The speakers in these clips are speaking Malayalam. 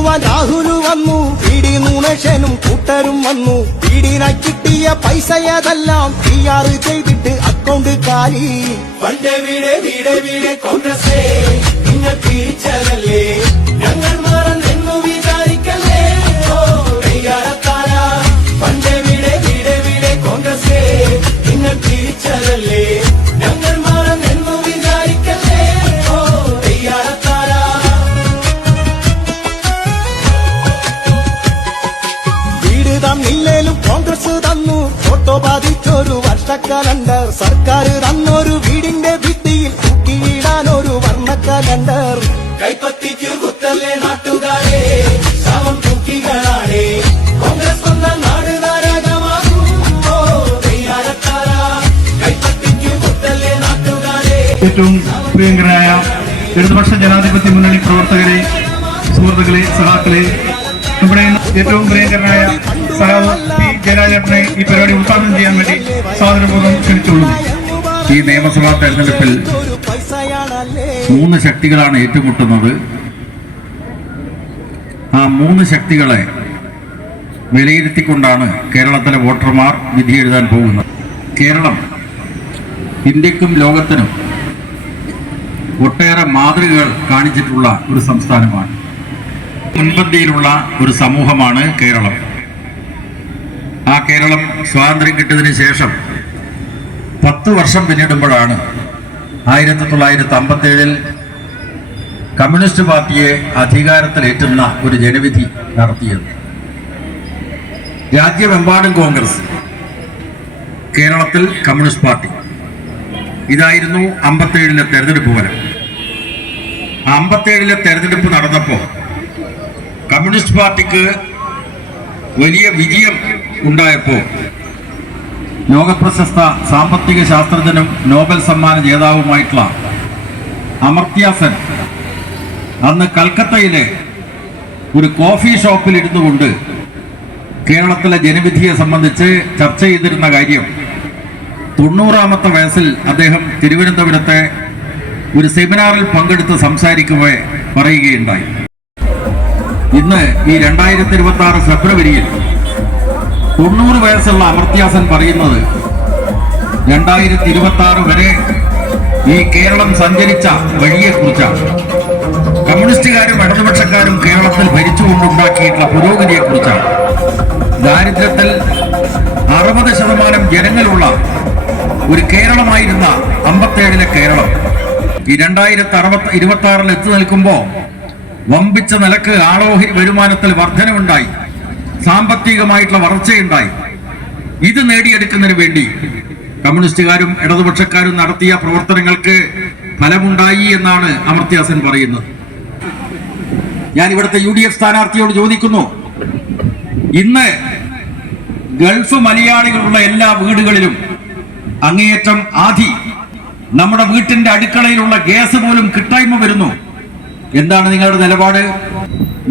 പിടിക്കുവാൻ രാഹുല് വന്നു, പിടി നുണേശനും കൂട്ടരും വന്നു. പിടിനായി കിട്ടിയ പൈസയതെല്ലാം PR ചെയ്തിട്ട് അക്കൗണ്ട് കാലി. വണ്ടേ വീടെ വീടെ വീടെ കോൺഗ്രസേ, നിങ്ങൾ തിരിച്ചതല്ലേ, ഞങ്ങൾ മറന്നെന്നു വിചാരിക്കല്ലേ. വണ്ടേ വീടെ വീടെ വീടെ കോൺഗ്രസേ, നിങ്ങൾ തിരിച്ചതല്ലേ, ഞങ്ങൾ മറന്നെന്നു വിചാരിക്കല്ലേ. വീട് തന്നില്ലേലും കോൺഗ്രസ് തന്നു, ഫോട്ടോ ബാധിച്ചൊരു വർഷ കലണ്ടർ. സർക്കാർ തന്നൊരു വീടിന്റെ ഭിത്തിയിൽ തൂക്കിയിടാനൊരു വർണ്ണ കലണ്ടർ. കൈപ്പത്തിക്കു കുത്തല്ലേ നാട്ടുകാരെ, ശവം തൂക്കികളാണേ, കോൺഗ്രസ് വന്ന നാട് താരകമാകും. കൈപ്പത്തിക്കു കുത്തല്ലേ നാട്ടുകാരെ. ഏറ്റവും പ്രിയങ്കരായ ഇടതുപക്ഷ ജനാധിപത്യ മുന്നണി പ്രവർത്തകരെ, സുഹൃത്തുക്കളെ, സഹാക്കളെ, നമ്മുടെ ഏറ്റവും പ്രിയങ്കരനായ സഹാവ് പി ജയരാജേട്ടനെ ഈ പരിപാടി ഉദ്ഘാടനം ചെയ്യാൻ വേണ്ടി സാദരപൂർവ്വം ക്ഷണിച്ചുകൊള്ളുന്നു. ഈ നിയമസഭാ തെരഞ്ഞെടുപ്പിൽ 3 ശക്തികളാണ് ഏറ്റുമുട്ടുന്നത്. ആ 3 ശക്തികളെ വിലയിരുത്തിക്കൊണ്ടാണ് കേരളത്തിലെ വോട്ടർമാർ വിധി എഴുതാൻ പോകുന്നത്. കേരളം ഇന്ത്യക്കും ലോകത്തിനും ഒട്ടേറെ മാതൃകകൾ കാണിച്ചിട്ടുള്ള ഒരു സംസ്ഥാനമാണ്. മുൻപന്തിയിലുള്ള ഒരു സമൂഹമാണ് കേരളം. ആ കേരളം സ്വാതന്ത്ര്യം കിട്ടിയതിന് ശേഷം 10 വർഷം പിന്നിടുമ്പോഴാണ് 1957 കമ്മ്യൂണിസ്റ്റ് പാർട്ടിയെ അധികാരത്തിലേറ്റുന്ന ഒരു ജനവിധി നടത്തിയത്. രാജ്യമെമ്പാടും കോൺഗ്രസ്, കേരളത്തിൽ കമ്മ്യൂണിസ്റ്റ് പാർട്ടി. ഇതായിരുന്നു 57 തെരഞ്ഞെടുപ്പ് ഫലം. 57 തെരഞ്ഞെടുപ്പ് നടന്നപ്പോൾ കമ്മ്യൂണിസ്റ്റ് പാർട്ടിക്ക് വലിയ വിജയം ഉണ്ടായപ്പോൾ ലോകപ്രശസ്ത സാമ്പത്തിക ശാസ്ത്രജ്ഞനും നോബൽ സമ്മാന ജേതാവുമായിട്ടുള്ള അമർത്യ സെൻ അന്ന് കൽക്കത്തയിലെ ഒരു കോഫി ഷോപ്പിൽ ഇരുന്നു കൊണ്ട് കേരളത്തിലെ ജനവിധിയെ സംബന്ധിച്ച് ചർച്ച ചെയ്തിരുന്ന കാര്യം 90ാമത്തെ വയസ്സിൽ അദ്ദേഹം തിരുവനന്തപുരത്തെ ഒരു സെമിനാറിൽ പങ്കെടുത്ത് സംസാരിക്കുമ്പോൾ പറയുകയുണ്ടായി. ഇന്ന് ഈ 2026 ഫെബ്രുവരിയിൽ 90 വയസ്സുള്ള അമർത്യ സെൻ പറയുന്നത് 2026 വരെ ഈ കേരളം സഞ്ചരിച്ച വഴിയെക്കുറിച്ചാണ്. കമ്മ്യൂണിസ്റ്റുകാരും ഇടതുപക്ഷക്കാരും കേരളത്തിൽ ഭരിച്ചുകൊണ്ടുണ്ടാക്കിയിട്ടുള്ള പുരോഗതിയെക്കുറിച്ചാണ്. ദാരിദ്ര്യത്തിൽ 60% ജനങ്ങളുള്ള ഒരു കേരളമായിരുന്ന 57 കേരളം ഈ 2026 എത്തി നിൽക്കുമ്പോൾ വമ്പിച്ച നിലക്ക് ആളോഹരി വരുമാനത്തിൽ വർധനവുണ്ടായി, സാമ്പത്തികമായിട്ടുള്ള വളർച്ചയുണ്ടായി. ഇത് നേടിയെടുക്കുന്നതിന് വേണ്ടി കമ്മ്യൂണിസ്റ്റുകാരും ഇടതുപക്ഷക്കാരും നടത്തിയ പ്രവർത്തനങ്ങൾക്ക് ഫലമുണ്ടായി എന്നാണ് അമർത്യ സെൻ പറയുന്നത്. ഞാൻ ഇവിടുത്തെ UDF സ്ഥാനാർത്ഥിയോട് ചോദിക്കുന്നു, ഇന്ന് ഗൾഫ് മലയാളികളുള്ള എല്ലാ വീടുകളിലും അങ്ങേയറ്റം ആധി, നമ്മുടെ വീട്ടിന്റെ അടുക്കളയിലുള്ള ഗ്യാസ് പോലും കിട്ടായ്മ വരുന്നു. എന്താണ് നിങ്ങളുടെ നിലപാട്?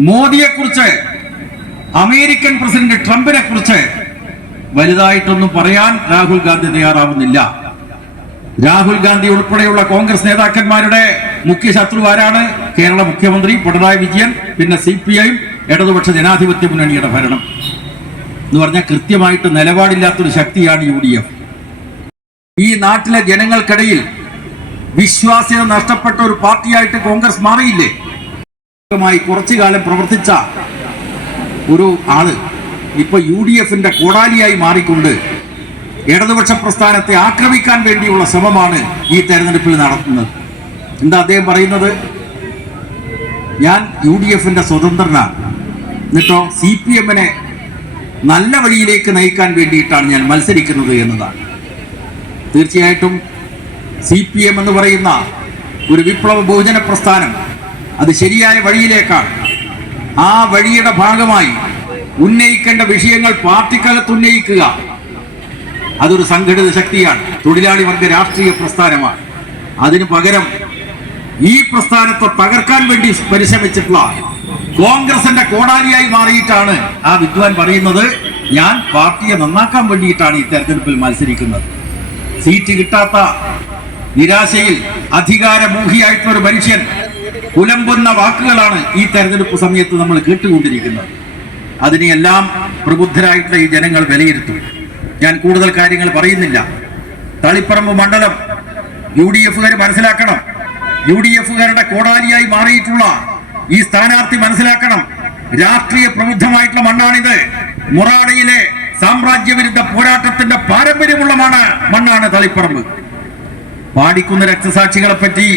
മോദിയെക്കുറിച്ച്, അമേരിക്കൻ പ്രസിഡന്റ് ട്രംപിനെ കുറിച്ച് വലുതായിട്ടൊന്നും പറയാൻ രാഹുൽ ഗാന്ധി തയ്യാറാവുന്നില്ല. രാഹുൽ ഗാന്ധി ഉൾപ്പെടെയുള്ള കോൺഗ്രസ് നേതാക്കന്മാരുടെ മുഖ്യ ശത്രു ആരാണ്? കേരള മുഖ്യമന്ത്രി പിണറായി വിജയൻ, പിന്നെ CPI, ഇടതുപക്ഷ ജനാധിപത്യ മുന്നണിയുടെ ഭരണം എന്ന് പറഞ്ഞാൽ കൃത്യമായിട്ട് നിലപാടില്ലാത്തൊരു ശക്തിയാണ് UDF. ഈ നാട്ടിലെ ജനങ്ങൾക്കിടയിൽ വിശ്വാസ്യത നഷ്ടപ്പെട്ട ഒരു പാർട്ടിയായിട്ട് കോൺഗ്രസ് മാറിയില്ലേ? കുറച്ചു കാലം പ്രവർത്തിച്ച ഒരു ആള് ഇപ്പൊ UDFന്റെ കോടാലിയായി മാറിക്കൊണ്ട് ഇടതുപക്ഷ പ്രസ്ഥാനത്തെ ആക്രമിക്കാൻ വേണ്ടിയുള്ള ശ്രമമാണ് ഈ തെരഞ്ഞെടുപ്പിൽ നടത്തുന്നത്. എന്താ അദ്ദേഹം പറയുന്നത്? ഞാൻ UDFന്റെ സ്വതന്ത്രനാണ്, എന്നിട്ടോ CPMനെ നല്ല വഴിയിലേക്ക് നയിക്കാൻ വേണ്ടിയിട്ടാണ് ഞാൻ മത്സരിക്കുന്നത് എന്നതാണ്. തീർച്ചയായിട്ടും CPM എന്ന് പറയുന്ന ഒരു വിപ്ലവ ബഹുജന പ്രസ്ഥാനം അത് ശരിയായ വഴിയിലേക്കാണ്. ആ വഴിയുടെ ഭാഗമായി ഉന്നയിക്കേണ്ട വിഷയങ്ങൾ പാർട്ടിക്കകത്ത് ഉന്നയിക്കുക, അതൊരു സംഘടിത ശക്തിയാണ്, തൊഴിലാളി വർഗ രാഷ്ട്രീയ പ്രസ്ഥാനമാണ്. അതിനു പകരം ഈ പ്രസ്ഥാനത്തെ തകർക്കാൻ വേണ്ടി പരിശ്രമിച്ചിട്ടുള്ള കോൺഗ്രസിന്റെ കോടാലിയായി മാറിയിട്ടാണ് ആ വിദ്വാൻ പറയുന്നത്, ഞാൻ പാർട്ടിയെ നന്നാക്കാൻ വേണ്ടിയിട്ടാണ് ഈ തെരഞ്ഞെടുപ്പിൽ മത്സരിക്കുന്നത്. സീറ്റ് കിട്ടാത്ത നിരാശയിൽ അധികാരമോഹിയായിട്ടുള്ള ഒരു മനുഷ്യൻ പുലമ്പുന്ന വാക്കുകളാണ് ഈ തെരഞ്ഞെടുപ്പ് സമയത്ത് നമ്മൾ കേട്ടുകൊണ്ടിരിക്കുന്നത്. അതിനെയെല്ലാം പ്രബുദ്ധരായിട്ടുള്ള ഈ ജനങ്ങൾ വിലയിരുത്തും. ഞാൻ കൂടുതൽ കാര്യങ്ങൾ പറയുന്നില്ല. തളിപ്പറമ്പ് മണ്ഡലം UDF-കാർ മനസ്സിലാക്കണം. UDF-കാരുടെ കോടാലിയായി മാറിയിട്ടുള്ള ഈ സ്ഥാനാർത്ഥി മനസ്സിലാക്കണം. രാഷ്ട്രീയ പ്രബുദ്ധമായിട്ടുള്ള മണ്ണാണിത്. മൊറാടയിലെ സാമ്രാജ്യവിരുദ്ധ പോരാട്ടത്തിന്റെ പാരമ്പര്യമുള്ള മണ്ണാണ് തളിപ്പറമ്പ്. പാടിക്കുന്ന രക്തസാക്ഷികളെ പറ്റി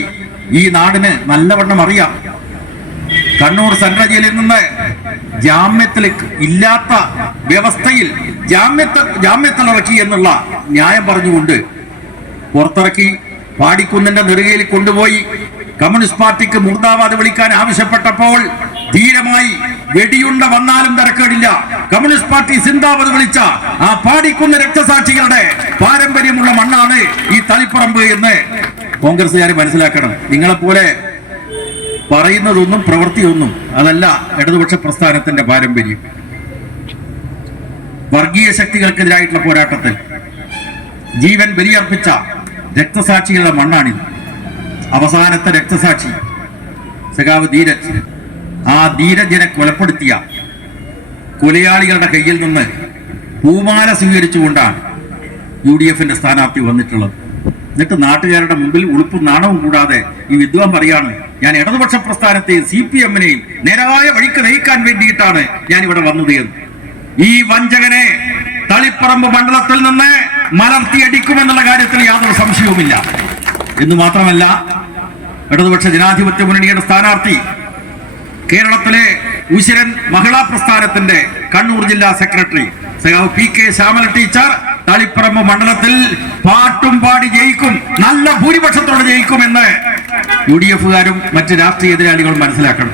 ഈ നാടിന് നല്ലവണ്ണം അറിയാം. കണ്ണൂർ സെൻട്രൽ ജയിലിൽ നിന്ന് ജാമ്യത്തിലേക്ക് ഇല്ലാത്ത വ്യവസ്ഥയിൽ ജാമ്യത്തിലിറക്കി എന്നുള്ള ന്യായം പറഞ്ഞുകൊണ്ട് പുറത്തിറക്കി പാടിക്കുന്നിന്റെ നെറുകയിൽ കൊണ്ടുപോയി കമ്മ്യൂണിസ്റ്റ് പാർട്ടിക്ക് മുർദാബാദ് വിളിക്കാൻ ആവശ്യപ്പെട്ടപ്പോൾ ധീരമായി വെടിയുണ്ട വന്നാലും തിരക്കേടില്ല, കമ്മ്യൂണിസ്റ്റ് പാർട്ടി സിന്ദാബാദ് വിളിച്ച ആ പാടിക്കുന്ന രക്തസാക്ഷികളുടെ പാരമ്പര്യമുള്ള മണ്ണാണ് ഈ തളിപ്പറമ്പ് എന്ന് കോൺഗ്രസ്സുകാർ മനസ്സിലാക്കണം. നിങ്ങളെപ്പോലെ പറയുന്നതൊന്നും പ്രവൃത്തിയൊന്നും അതല്ല ഇടതുപക്ഷ പ്രസ്ഥാനത്തിന്റെ പാരമ്പര്യം. വർഗീയ ശക്തികൾക്കെതിരായിട്ടുള്ള പോരാട്ടത്തിൽ ജീവൻ ബലിയർപ്പിച്ച രക്തസാക്ഷികളുടെ മണ്ണാണിത്. അവസാനത്തെ രക്തസാക്ഷി സഖാവ് ധീരജ്. ആ ധീരജിനെ കൊലപ്പെടുത്തിയ കൊലയാളികളുടെ കയ്യിൽ നിന്ന് പൂമാല സ്വീകരിച്ചുകൊണ്ടാണ് UDF-ന്റെ സ്ഥാനാർത്ഥി വന്നിട്ടുള്ളത്. എന്നിട്ട് നാട്ടുകാരുടെ മുമ്പിൽ ഉളുപ്പും നാണവും കൂടാതെ ഈ വിദ്വാൻ പറയാണ്, ഞാൻ ഇടതുപക്ഷ പ്രസ്ഥാനത്തെയും CPM-നെയും നേരായ വഴിക്ക് നയിക്കാൻ വേണ്ടിയിട്ടാണ് ഞാൻ ഇവിടെ വന്നത് എന്ന്. ഈ വഞ്ചകനെ തളിപ്പറമ്പ് മണ്ഡലത്തിൽ നിന്ന് മലർത്തിയടിക്കുമെന്നുള്ള കാര്യത്തിൽ യാതൊരു സംശയവുമില്ല. എന്ന് മാത്രമല്ല, ഇടതുപക്ഷ ജനാധിപത്യ മുന്നണിയുടെ സ്ഥാനാർത്ഥി കേരളത്തിലെ ഉശിരൻ മഹിളാ പ്രസ്ഥാനത്തിന്റെ കണ്ണൂർ ജില്ലാ സെക്രട്ടറി സഖാവ് PK ശ്യാമല ടീച്ചർ തളിപ്പറമ്പ് മണ്ഡലത്തിൽ പാട്ടും പാടി ജയിക്കും, നല്ല ഭൂരിപക്ഷത്തോടെ ജയിക്കുമെന്ന് UDF-കാരും മറ്റ് രാഷ്ട്രീയ എതിരാളികളും മനസ്സിലാക്കണം.